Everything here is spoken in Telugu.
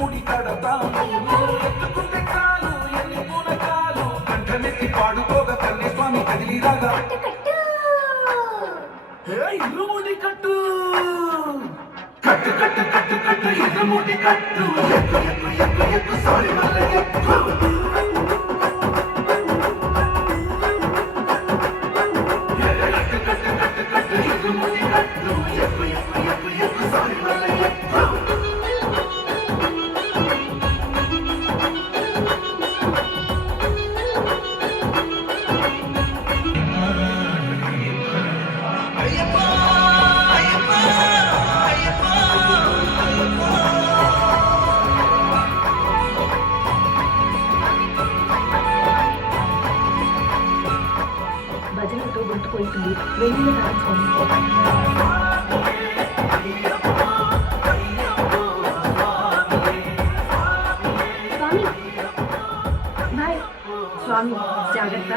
ఇరుముడి కడతాము ఎత్తుకుంటే చాలు ఎన్ని పూనకాలు కంఠమెత్తి పాడుకోగా కన్నే స్వామి కదిలిరాగా ఇరుముడి కట్టు కట్టు కట్టు కట్టు కట్టు ఇరుముడి కట్టు ఎక్కు ఎక్కు ఎక్కు ఎక్కు సారి వల్ల ఎక్కు భజనలతో గుర్తుపోయింది వెయ్యి స్వామి. బాయ్ స్వామి, జాగ్రత్త.